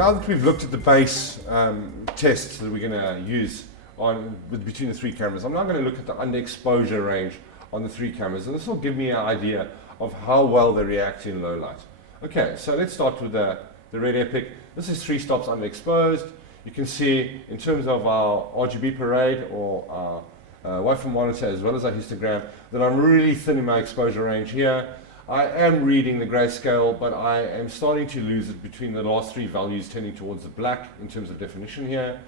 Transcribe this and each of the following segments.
Now that we've looked at the base test that we're going to use between the three cameras, I'm now going to look at the underexposure range on the three cameras, and this will give me an idea of how well they react in low light. Okay, so let's start with the Red Epic. This is 3 stops underexposed. You can see in terms of our RGB parade or our waveform monitor as well as our histogram that I'm really thin in my exposure range here. I am reading the grayscale, but I am starting to lose it between the last 3 values tending towards the black in terms of definition here.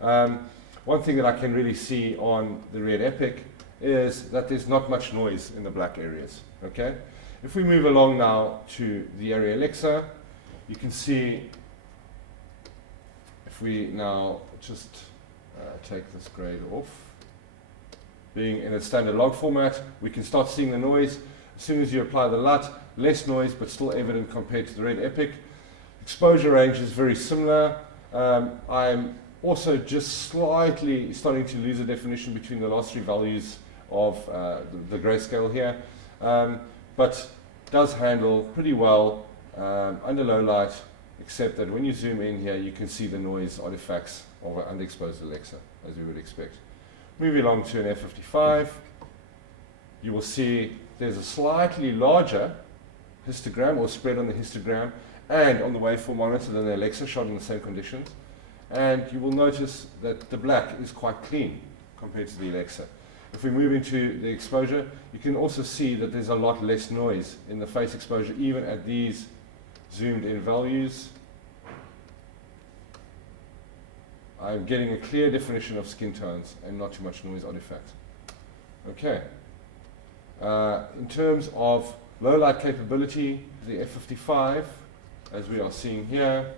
One thing that I can really see on the Red Epic is that there's not much noise in the black areas. Okay? If we move along now to the Arri Alexa, you can see, if we now just take this grade off, being in a standard log format, we can start seeing the noise. As soon as you apply the LUT, less noise but still evident compared to the Red Epic. Exposure range is very similar. I'm also just slightly starting to lose the definition between the last 3 values of the grayscale here, but does handle pretty well under low light, except that when you zoom in here you can see the noise artifacts of an underexposed Alexa, as we would expect. Moving along to an F55, you will see there's a slightly larger histogram or spread on the histogram and on the waveform monitor than the Alexa shot in the same conditions. And you will notice that the black is quite clean compared to the Alexa. If we move into the exposure, you can also see that there's a lot less noise in the face exposure, even at these zoomed in values. I'm getting a clear definition of skin tones and not too much noise artifact. Okay. In terms of low light capability, the F55, as we are seeing here,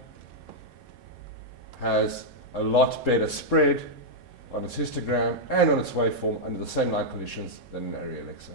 has a lot better spread on its histogram and on its waveform under the same light conditions than an Arri Alexa.